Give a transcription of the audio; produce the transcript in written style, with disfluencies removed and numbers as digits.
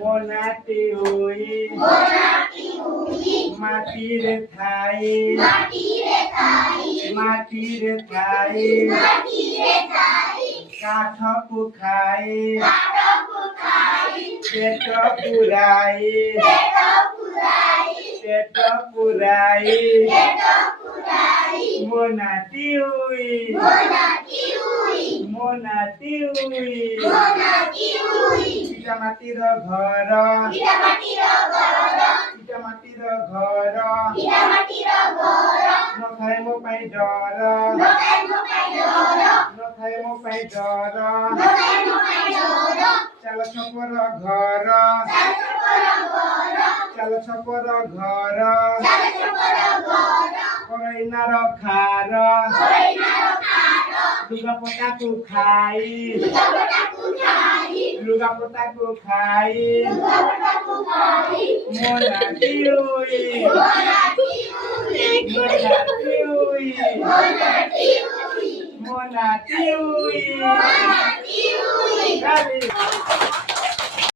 মোনাটি হুই মাটির ঠাই কাঠ পুখাই পেট পুরাই মোনাটি হুই পিতামাটির ঘর নখাই ମୋ ପାଇଁ ଡର ଚାଲ ଛପର ଘର କଇନାର ଖାର ଲୁଗାପଟାକୁ ଖାଇ ମୋନାଟି হুই মোনাটি হুই